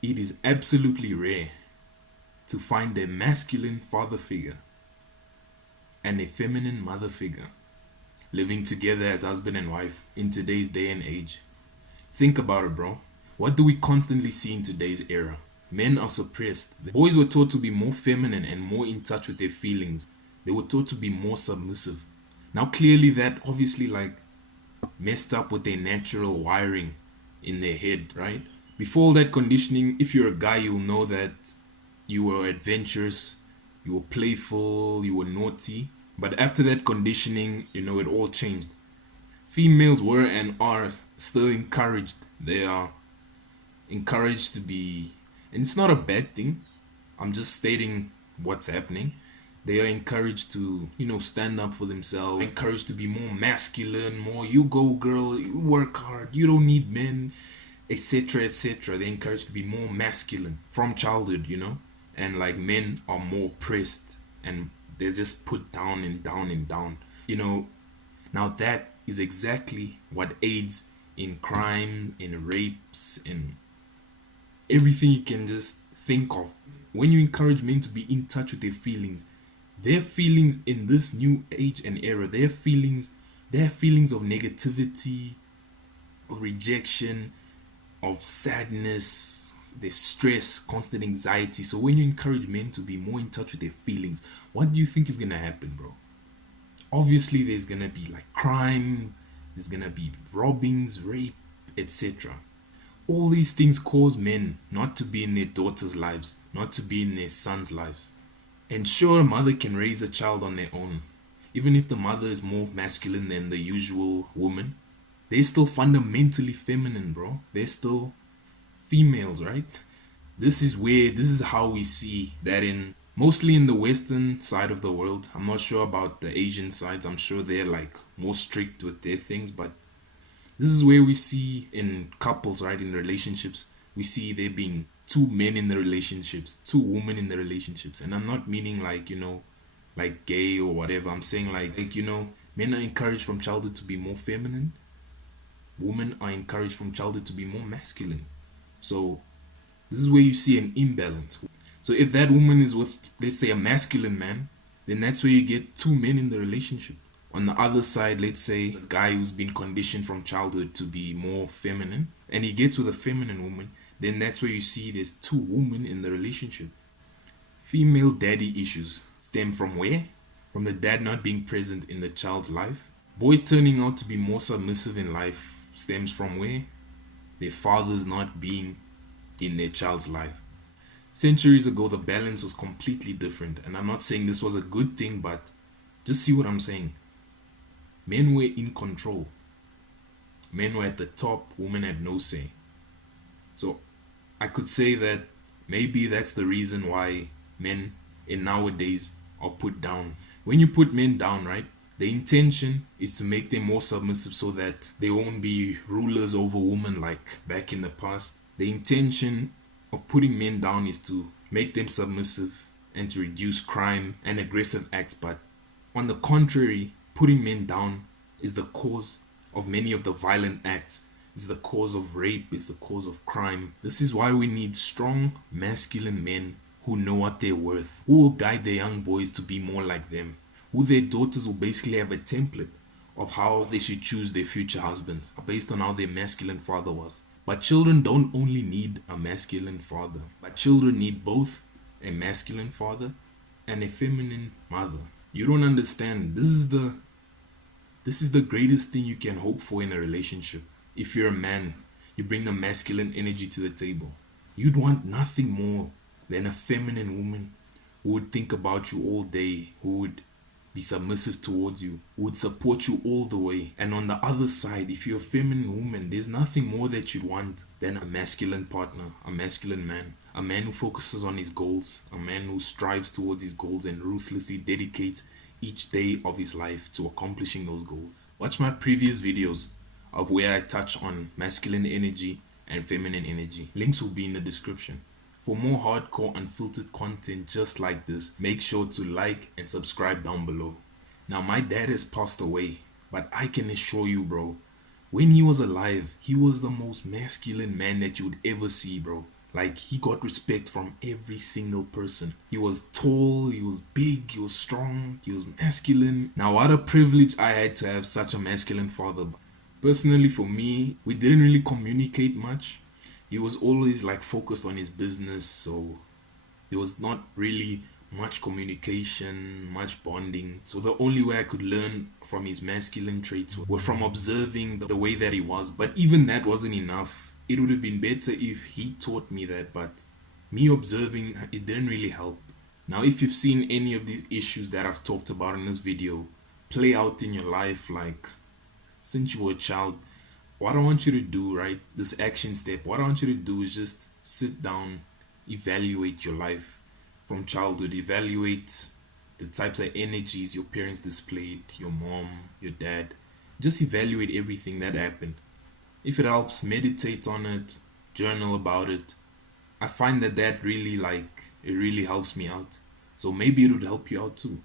It is absolutely rare to find a masculine father figure and a feminine mother figure living together as husband and wife in today's day and age. Think about it, bro. What do we constantly see in today's era? Men are suppressed. Boys were taught to be more feminine and more in touch with their feelings. They were taught to be more submissive. Now, clearly, that obviously messed up with their natural wiring in their head, right? Before all that conditioning, if you're a guy, you'll know that you were adventurous, you were playful, you were naughty. But after that conditioning, it all changed. Females were and are still encouraged. They are encouraged to be, and it's not a bad thing. I'm just stating what's happening. They are encouraged to, stand up for themselves, encouraged to be more masculine, more you go girl, you work hard, you don't need men, etc. etc. They're encouraged to be more masculine from childhood. And men are more pressed and they're just put down and down and down. Now that is exactly what aids in crime, in rapes, in everything you can just think of. When you encourage men to be in touch with their feelings in this new age and era, their feelings of negativity, of rejection, of sadness, their stress, constant anxiety. So when you encourage men to be more in touch with their feelings, what do you think is gonna happen, bro? Obviously there's gonna be crime, there's gonna be robbings, rape, etc. All these things cause men not to be in their daughters' lives, not to be in their sons' lives. And sure, a mother can raise a child on their own. Even if the mother is more masculine than the usual woman, they're still fundamentally feminine, bro. They're still females, right? This is how we see that mostly in the western side of the world. I'm not sure about the Asian sides. I'm sure they're more strict with their things, but this is where we see in couples, right, in relationships, we see there being two men in the relationships, two women in the relationships. And I'm not meaning gay or whatever. I'm saying men are encouraged from childhood to be more feminine. Women are encouraged from childhood to be more masculine. So this is where you see an imbalance. So if that woman is with, let's say, a masculine man, then that's where you get two men in the relationship. On the other side, let's say a guy who's been conditioned from childhood to be more feminine, and he gets with a feminine woman, then that's where you see there's two women in the relationship. Female daddy issues stem from where? From the dad not being present in the child's life. Boys turning out to be more submissive in life stems from where? Their fathers not being in their child's life. Centuries ago, the balance was completely different, and I'm not saying this was a good thing, but just see what I'm saying. Men were in control. Men were at the top, women had no say. So I could say that maybe that's the reason why men in nowadays are put down. When you put men down, right, the intention is to make them more submissive so that they won't be rulers over women like back in the past. The intention of putting men down is to make them submissive and to reduce crime and aggressive acts. But on the contrary, putting men down is the cause of many of the violent acts. It's the cause of rape, it's the cause of crime. This is why we need strong, masculine men who know what they're worth, who will guide their young boys to be more like them, who their daughters will basically have a template of how they should choose their future husbands based on how their masculine father was. But children don't only need a masculine father, but children need both a masculine father and a feminine mother. You don't understand. This is the greatest thing you can hope for in a relationship. If you're a man, you bring the masculine energy to the table. You'd want nothing more than a feminine woman who would think about you all day, who would be submissive towards you, who would support you all the way. And on the other side, if you're a feminine woman, there's nothing more that you'd want than a masculine partner, a masculine man, a man who focuses on his goals, a man who strives towards his goals and ruthlessly dedicates each day of his life to accomplishing those goals. Watch my previous videos of where I touch on masculine energy and feminine energy. Links will be in the description. For more hardcore unfiltered content just like this, make sure to like and subscribe down below. Now my dad has passed away, but I can assure you, bro, when he was alive, he was the most masculine man that you would ever see, bro. Like, he got respect from every single person. He was tall, he was big, he was strong, he was masculine. Now, what a privilege I had to have such a masculine father. Personally, for me, we didn't really communicate much. He was always like focused on his business, so there was not really much communication, much bonding. So the only way I could learn from his masculine traits were from observing the way that he was. But even that wasn't enough. It would have been better if he taught me that, but me observing it didn't really help. Now, if you've seen any of these issues that I've talked about in this video play out in your life, like since you were a child, what I want you to do, right? This action step, what I want you to do is just sit down, evaluate your life from childhood, evaluate the types of energies your parents displayed, your mom, your dad. Just evaluate everything that happened. If it helps, meditate on it, journal about it. I find that really it really helps me out. So maybe it would help you out too.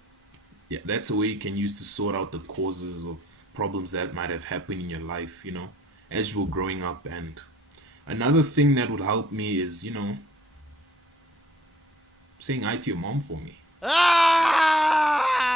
Yeah, that's a way you can use to sort out the causes of problems that might have happened in your life, as you were growing up. And another thing that would help me is, saying hi to your mom for me.